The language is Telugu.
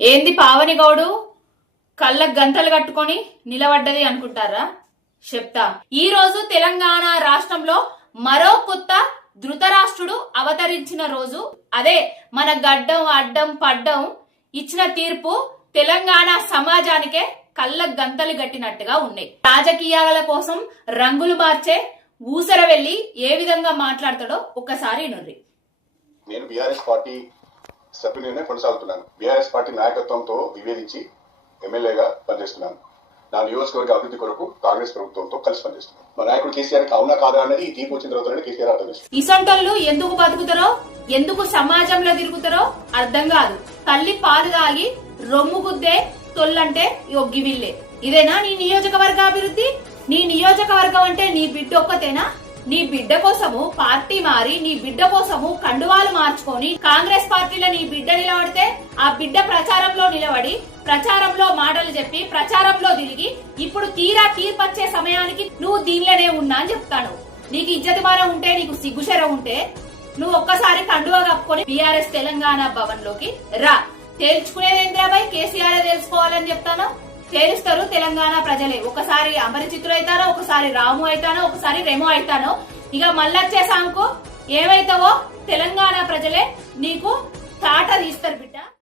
ఏంది పావని గౌడు కళ్ళకు గంతలు కట్టుకొని నిలబడ్డది అనుకుంటారా? చెప్తా. ఈ రోజు తెలంగాణ రాష్ట్రంలో మరో కొత్త ధృతరాష్ట్రుడు అవతరించిన రోజు. అదే మన గడ్డం అడ్డం పడ్డం ఇచ్చిన తీర్పు తెలంగాణ సమాజానికే కళ్ళకు గంతలు గట్టినట్టుగా ఉన్నాయి. రాజకీయాల కోసం రంగులు మార్చే ఊసర వెళ్లి ఏ విధంగా మాట్లాడతాడో ఒక్కసారి నొర్రి. నేను బీఆర్ఎస్ పార్టీ సభ్యునిగానే కొనసాగుతున్నాను. బీఆర్ఎస్ పార్టీ నాయకత్వంతో విభేదించి ఎమ్మెల్యేగా పనిచేస్తున్నాను. నా నియోజకవర్గ అభివృద్ధి కొరకు కాంగ్రెస్ ప్రభుత్వంతో కలిసి పనిచేస్తున్నాను. మా నాయకుడు కేసీఆర్ అవునా కాదా అనేది ఈ తీర్పు వచ్చిన తర్వాత కేసీఆర్ అర్థం చేస్తారు. ఇసొంటోళ్ళు ఎందుకు బతుకుతారో, ఎందుకు సమాజంలో తిరుగుతారో అర్థం కాదు. తల్లి పాలు తాగి రొమ్ము గుద్దే తొల్లంటే గివిల్లే. ఇదేనా నీ నియోజకవర్గ అభివృద్ధి? నీ నియోజకవర్గం అంటే నీ బిడ్డ ఒక్కతేనా? నీ బిడ్డ కోసము పార్టీ మారి, నీ బిడ్డ కోసము కండువాలు మార్చుకొని కాంగ్రెస్ పార్టీలో నీ బిడ్డ నిలబడితే ఆ బిడ్డ ప్రచారంలో నిలబడి ప్రచారంలో మాటలు చెప్పి ప్రచారంలో తిరిగి ఇప్పుడు తీరా తీర్పచ్చే సమయానికి నువ్వు దీనిలోనే ఉన్నా అని చెప్తాను. నీకు ఇజ్జతిమానం ఉంటే, నీకు సిగ్గుశర ఉంటే నువ్వు ఒక్కసారి కండువా కప్పుకొని బీఆర్ఎస్ తెలంగాణ భవన్ లోకి రా. తేల్చుకునేదేంద్రాబాయ్ కేసీఆర్ తెలుసుకోవాలని చెప్తాను. తేలుస్తారు తెలంగాణ ప్రజలే. ఒకసారి అమరచిత్తులు అవుతానో, ఒకసారి రాము అవుతానో, ఒకసారి రెమో అవుతానో. ఇక మళ్ళొచ్చే సాంకు ఏమైతావో తెలంగాణ ప్రజలే నీకు తాట తీస్తారు బిడ్డ.